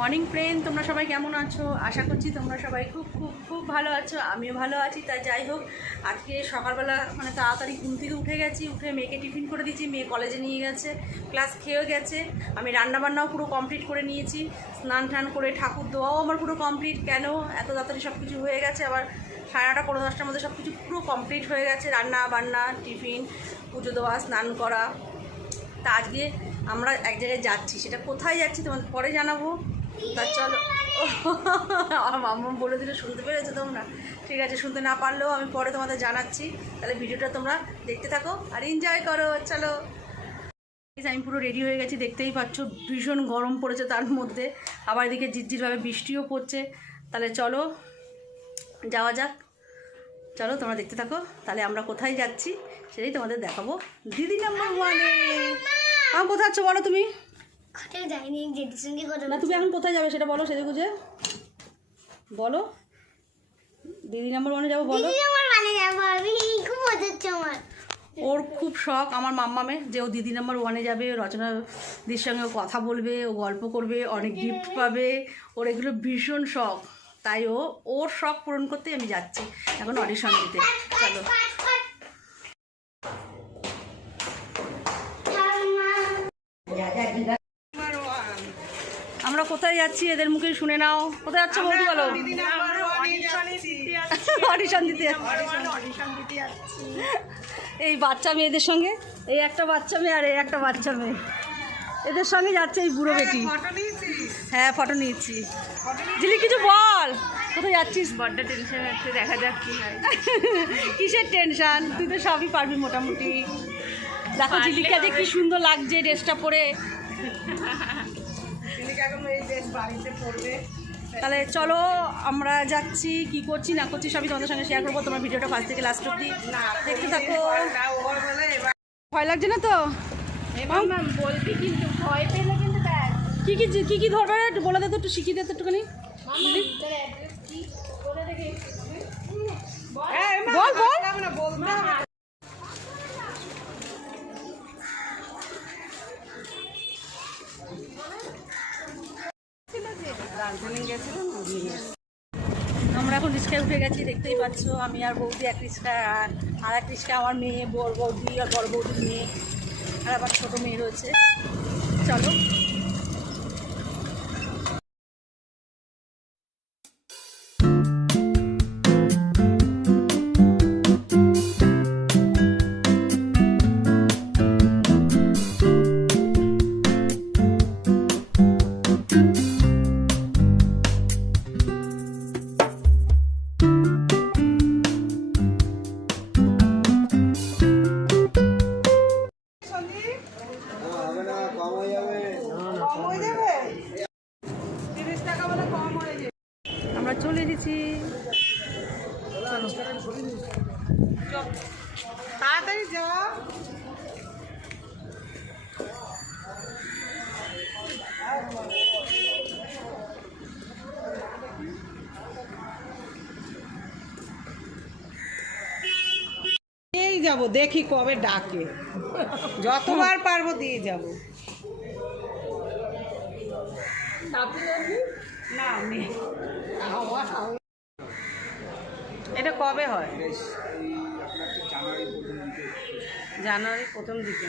Morning friend তোমরা সবাই কেমন আছো? আশা করছি তোমরা সবাই খুব খুব খুব ভালো আছো। আমিও ভালো আছি তাই যাই হোক। আজকে সকালবেলা মানে তাড়াতাড়ি ঘুম থেকে উঠে গেছি, উঠে মেয়েকে টিফিন করে দিয়েছি, মেয়ে কলেজে নিয়ে গেছে ক্লাস খেয়েও গেছে। আমি রান্নাবান্নাও পুরো কমপ্লিট করে নিয়েছি। স্নান টান করে ঠাকুর দোয়াও আমার পুরো কমপ্লিট কেন? এত তাড়াতাড়ি সব কিছু হয়ে গেছে। আবার সাড়ে নটা পনেরো দশটার মধ্যে সব কিছু পুরো কমপ্লিট হয়ে গেছে। রান্না বান্না টিফিন, পুজো দেওয়া, স্নান করা। তা আজকে আমরা এক জায়গায় যাচ্ছি। সেটা কোথায় যাচ্ছি তোমাদের পরে জানাব। তা চলো। আমার মাম্মা বলে দিলে শুনতে পেরেছ তোমরা? ঠিক আছে, শুনতে না পারলেও আমি পরে তোমাদের জানাচ্ছি। তাহলে ভিডিওটা তোমরা দেখতে থাকো আর এনজয় করো, চলো। আমি পুরো রেডি হয়ে গেছি, দেখতেই পাচ্ছ, ভীষণ গরম পড়েছে তার মধ্যে। আবার এদিকে ঝিরঝিরভাবে বৃষ্টিও পড়ছে। তাহলে চলো, যাওয়া যাক। চলো, তোমরা দেখতে থাকো। তাহলে আমরা কোথায় যাচ্ছি, সেটাই তোমাদের দেখাবো। দিদি নাম্বার ওয়ানে আমার কোথায় আছো বলো তুমি? কোথাও যাইনি দিদির সঙ্গে কথা না তুমি এখন কোথায় যাবে সেটা বলো সেজে গুজে। বলো। দিদি নাম্বার ওয়ানে যাব বলো। দিদি আমার মানে যাব আমি খুব মজা হচ্ছে আমার। ওর খুব শখ আমার মাম্মামে যে ও দিদি নাম্বার ওয়ানে যাবে রচনা দিদির সঙ্গে কথা বলবে ও গল্প করবে অনেক গিফট পাবে। ওর এগুলো ভীষণ শখ। তাই ও ওর শখ পূরণ করতে আমি যাচ্ছি এখন অডিশন দিতে। চলো। আমরা কোথায় যাচ্ছি? এদের মুখে শুনে নাও। কোথায় যাচ্ছ বৌদি বলো? অডিশন দিতে এই বাচ্চা মেয়েদের সঙ্গে এই একটা বাচ্চা মেয়ে আর এই একটা বাচ্চা মেয়ে। এদের সঙ্গে যাচ্ছে এই বুড়ো বেটি। হ্যাঁ ফটো নিয়েছি। দিলি কিছু বল। কোথায় যাচ্ছিস? বড্ড টেনশন হচ্ছে দেখা যাক কি হয়। কিসের টেনশন তুই তো সবই পারবি মোটামুটি। দেখো ঝিলিকা যে কি সুন্দর লাগছে ড্রেসটা পরে। তাহলে চলো আমরা যাচ্ছি কি করছি না করছি সবই তোমাদের সঙ্গে শেয়ার করব। তোমার ভিডিওটা ফার্স্ট থেকে লাস্ট অব্দি দেখতে থাকো। ভয় লাগছে না তো? এবার ম্যাম বলবি কিন্তু ভয় পেলে কিন্তু কি কি কি কি ধরবে? বলে দে তো একটু শিখিয়ে দে তো একটুখানি বল বল আমরা এখন রিক্সায় উঠে গেছি দেখতেই পাচ্ছ, আমি আর বৌদি এক রিক্সা আর- এক রিক্সা আমার মেয়ে বড় বৌদি আর বড় বৌদির মেয়ে। আর আমার ছোটো মেয়ে রয়েছে। চলো। যাব দেখি কবে ডাকে। যতবার পারব দিয়ে যাব। না এটা কবে হয়? জানুয়ারি প্রথম দিকে।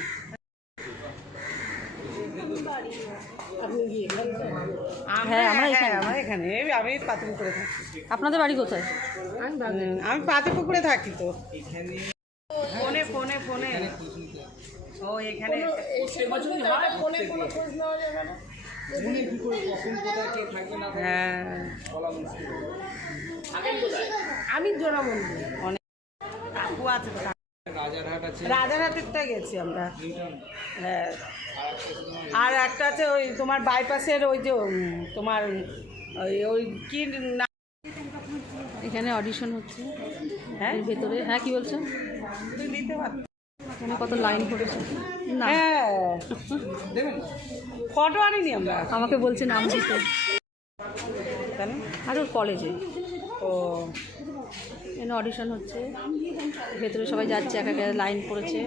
হ্যাঁ, আমরা হ্যাঁ, আপনাদের বাড়ি কোথায়? আমি পাতিপুকুরে থাকি তো। ও এখানে হ্যাঁ আমি জোড়া বন্ধু অনেক কাকু আছে তো কাকু। রাজারহাটেরটা গেছি আমরা। হ্যাঁ। আর একটা আছে ওই তোমার বাইপাসের ওই যে তোমার ওই ওই কি না এখানে অডিশন হচ্ছে। হ্যাঁ? ভেতরে। হ্যাঁ কি বলছো? তুই নিতে পার। এখানে কত লাইন পড়েছে না। হ্যাঁ। ফটো আনিনি আমরা। আমাকে বলছে নাম দিতে। আর ওর কলেজে ও। এখানে অডিশন হচ্ছে। ভেতরে সবাই যাচ্ছে এক এক লাইন পড়েছে।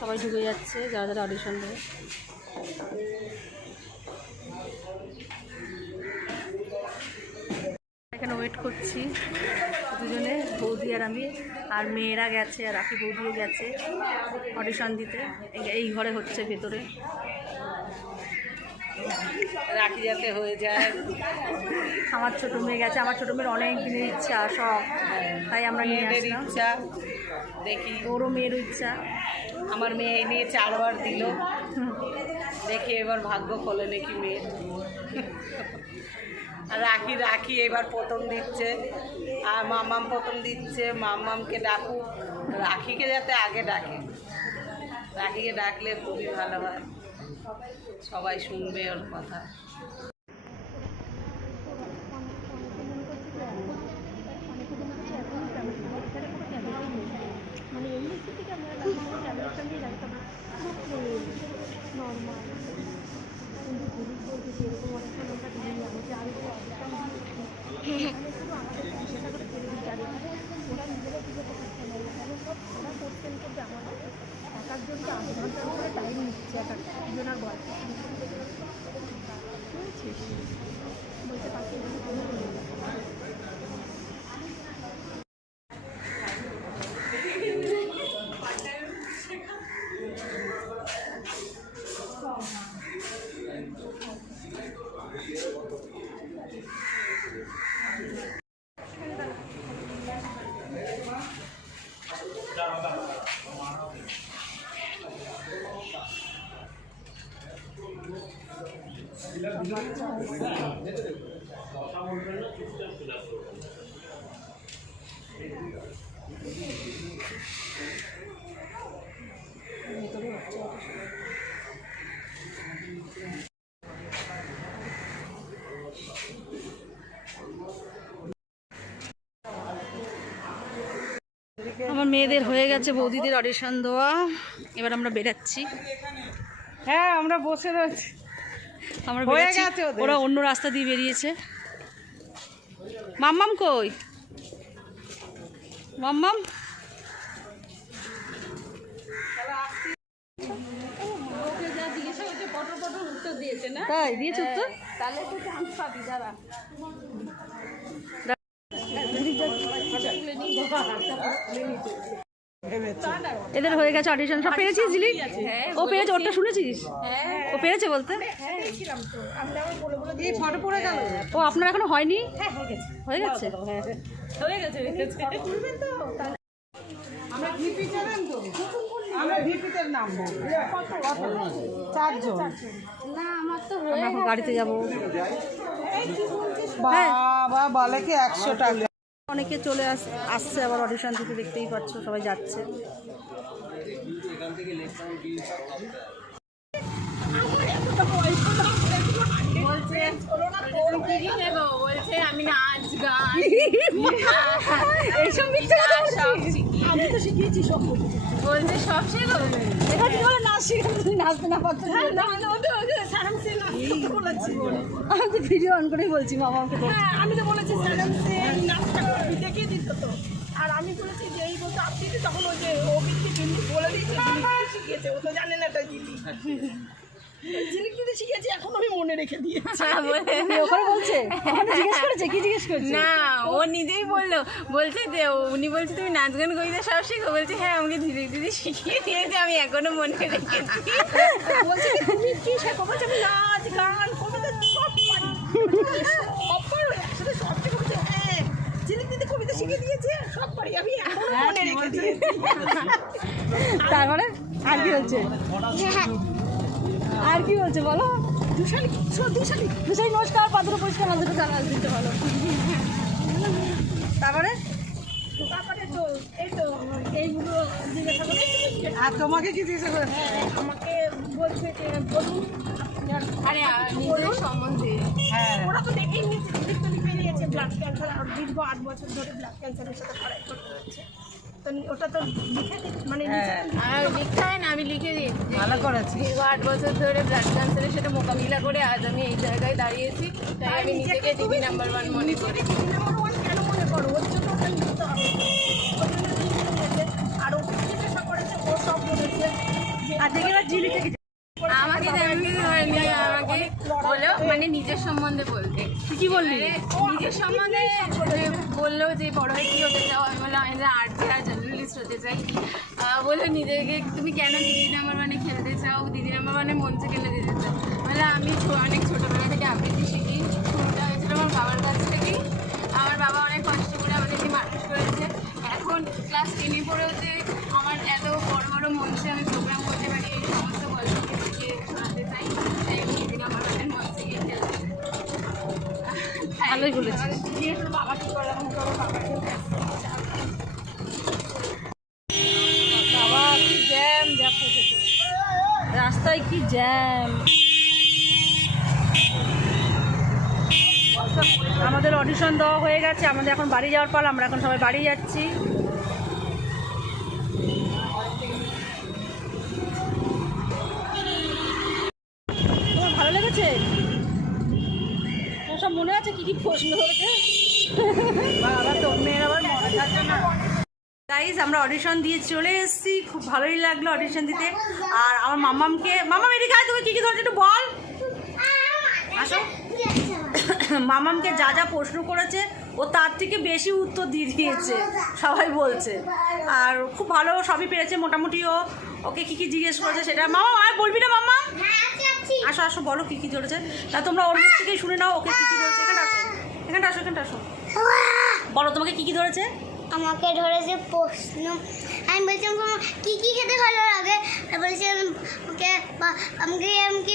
সবাই ঢুকে যাচ্ছে যারা যারা অডিশন দেবে ওয়েট করছি। দুজনে বৌদি আর আমি। আর মেয়েরা গেছে আর রাখি বৌদিও গেছে অডিশন দিতে। এই- ঘরে হচ্ছে ভেতরে। রাখি যাতে হয়ে যায়। আমার ছোটো মেয়ে গেছে। আমার ছোটো মেয়ের অনেক দিনের ইচ্ছা সব তাই আমরা নিয়ে মেয়েদের ইচ্ছা দেখি। ওরও মেয়ের ইচ্ছা। আমার মেয়ে এই নিয়ে চারবার দিল। দেখি এবার ভাগ্য খোলে নাকি মেয়ের রাখি রাখি এবার প্রথম দিচ্ছে। আর মামাম প্রথম দিচ্ছে মামামকে ডাকুক রাখিকে যাতে আগে ডাকে। রাখিকে ডাকলে খুবই ভালো হয়। সবাই শুনবে ওর কথা। নর্মাল কিন্তু আমরা Thank you. আমার মেয়েদের হয়ে গেছে বৌদিদের অডিশন দেওয়া। এবার আমরা বেরাচ্ছি। হ্যাঁ আমরা বসে রয়েছি। আমরা হয়ে গেছে ওরা অন্য রাস্তা দিয়ে বেরিয়েছে। মাম্মাম কই? মাম্মাম? তাই দিয়েছে উত্তর? এদের হয়ে গেছে অডিশন সব পেরেছিস জিলি ও পেরেছে ওটা শুনেছিস? ও পেরেছে বলতে? গেল। ও আপনার এখনও হয়নি? হয়ে গেছে। আমরা ভিপি জানেন তো। আমরা ভিপিতে নামবো চারজন। আমরা এখন গাড়িতে যাব। বাবা বলে কি একশো টাকা। অনেকে চলে আস আসছে আবার অডিশন দিতে দেখতেই পাচ্ছ সবাই যাচ্ছে। এইসব মিথ্যে কথা বলছিস? আমি তো শিখিয়েছি সব বলছে সব শেখো? বলে নাচ শিখে নাচতে না পারছ। আমি তো ভিডিও অন করেই বলছি মামা আমাকে হ্যাঁ আমি তো বলেছি দেখিয়ে দিত তো। আর আমি বলেছি যে এই বলতে আপনি তখন ওই যে ও বিক্রি বলে দিয়েছে ঝিলিক শিখিয়েছে? ও তো জানে না এটা ঝিলিক দিদি এখন আমি মনে রেখে দিয়েছি। ওখানে বলছে? ওখানে জিজ্ঞেস করেছে? কি জিজ্ঞেস করছে? না ও নিজেই বলল। বলছে যে উনি বলছে তুমি নাচ গান কবিতা সব শেখো? বলছে হ্যাঁ আমাকে ধীরে ধীরে শিখিয়ে দিয়েছে আমি এখনও মনে রেখেছি। বলছে তুমি কি শেখো? বলছে আমি নাচ গান কবিতা সব পারি। সব পারো একসাথে সব শেখো। বলছে হ্যাঁ ঝিলিক দিদি কবিতা শিখে দিয়েছে সব পারি আমি এখনও মনে রেখে দিয়েছি। তারপরে আর কি হচ্ছে? আর কি হচ্ছে বলো? দুশালি দুশালি। দুসাই নমস্কার পাত্র পরিষ্কার দুটো জানা দিতে ভালো তারপরে? তারপরে তো এই তো এইগুলো আর তোমাকে কি দিয়েছে হ্যাঁ, আমাকে বলছে যে বলুন। আরে নিজের সম্বন্ধে। হ্যাঁ। ওরা তো দেখেই নিয়েছে তো ব্লাড ক্যান্সার আর দীর্ঘ আট বছর ধরে ব্লাড ক্যান্সারের সাথে লড়াই করতে হচ্ছে তো ওটা তো লিখে মানে আর লিখতে হয় না আমি লিখে যে ভালো করেছি দীর্ঘ আট বছর ধরে ব্লাড ক্যান্সারের সাথে মোকাবিলা করে আজ আমি এই জায়গায় দাঁড়িয়েছি তাই আমি নিজেকে দিদি নাম্বার ওয়ান মনে করি। দিদি নাম্বার ওয়ান কেন মনে করো? ওর জন্য ওটা লিখতে হবে। আর ওকে জিজ্ঞাসা সব বলেছে আমাকে বলো মানে নিজের সম্বন্ধে বলতে তুই কি বললি? নিজের সম্বন্ধে বলল যে বড় হয়ে কি হতে চাও আমি বললাম আমি আর্ট আর জার্নালিস্ট হতে চাই বলল নিজেকে তুমি কেন দিদি নাম্বার মানে খেলতে চাও? দিদি নাম্বার মানে মঞ্চে খেলে দিতে চাও বলে আমি অনেক ছোটোবেলা থেকে আবৃত্তি শিখি শুরুটা হয়েছিল আমার বাবার কাছ থেকেই। আমার বাবা অনেক কষ্ট করে আমাদেরকে মানুষ করেছে। এখন ক্লাস টেনে পড়েও যে ভালোই বলেছি জ্যাম। রাস্তায় কি জ্যাম আমাদের অডিশন দেওয়া হয়ে গেছে, আমাদের এখন বাড়ি যাওয়ার পর আমরা এখন সবাই বাড়ি যাচ্ছি কি প্রশ্ন থাকে গাইজ আমরা অডিশন দিয়ে চলে এসেছি। খুব ভালোই লাগল অডিশন দিতে। আর আমার মামামকে মামাম এদিকে আয় তুমি কী কী ধরছো একটু বল। আসো। মামামকে যা যা প্রশ্ন করেছে ও তার থেকে বেশি উত্তর দিয়ে দিয়েছে। সবাই বলছে। আর খুব ভালো সবই পেরেছে মোটামুটি ও। ওকে কী কী জিজ্ঞেস করেছে সেটা মামা আর বলবি না মামা আসো আসো বলো কী কী ধরেছে তা তোমরা ওর মুখ থেকেই শুনে নাও ওকে কী কী ধরেছে। এখানটা আসো। বলো তোমাকে কী কী ধরেছে? আমাকে ধরেছে প্রশ্ন। আমি বলছিলাম তোমার কী কী খেতে ভালো লাগে? বলছিলাম ওকে আমাকে আমাকে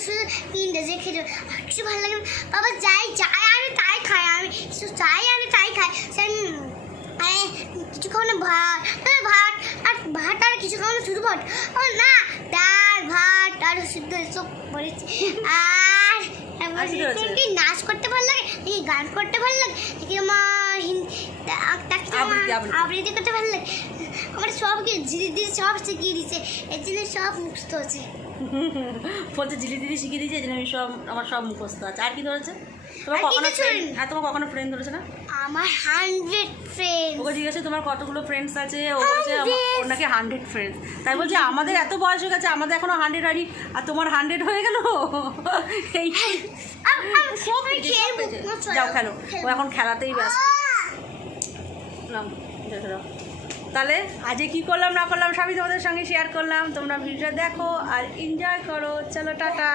শুধু তিনটে যে খেতে আর কিছু ভালো লাগে। বাবা যাই চাই আমি তাই খাই আমি কিছু চাই আমি তাই খাই। সে আরে, কিছু খাব না ভাত আরে ভাত আর ভাত আর কিছু খাব না শুধু ভাত। ও না ডাল ভাত আর সিদ্ধ এসব বলেছি আর নাচ করতে ভালো লাগে নাকি গান করতে ভালো লাগে নাকি আমার আবৃত্তি, করতে ভালো লাগে। আমার সব ঝিলি দিদি সব শিখিয়ে দিয়েছে এর জন্য সব মুখস্থ হচ্ছে বলছে ঝিলি দিদি শিখিয়ে দিয়েছে এই জন্য আমি সব আমার সব মুখস্থ আছে। আর কি ধরেছে? তোমার কখনো ফ্রেন্ড হ্যাঁ তোমার কখনো ফ্রেন্ড ধরেছে না? আমার হান্ড্রেড ফ্রেন্ড ওকে জিজ্ঞেস তোমার কতগুলো ফ্রেন্ডস আছে? ও বলছে. ওর নাকি হান্ড্রেড ফ্রেন্ডস তাই বলছে আমাদের এত বয়স হয়ে গেছে আমাদের এখনও হান্ড্রেড হয়নি আর তোমার হান্ড্রেড হয়ে গেল? এই। যাও খেলো। ও এখন খেলাতেই ব্যস্ত। তাহলে আজকে কি করলাম না করলাম সবই তোমাদের সঙ্গে শেয়ার করলাম। তোমরা ভিডিওটা দেখো আর এনজয় করো। চলো টাটা।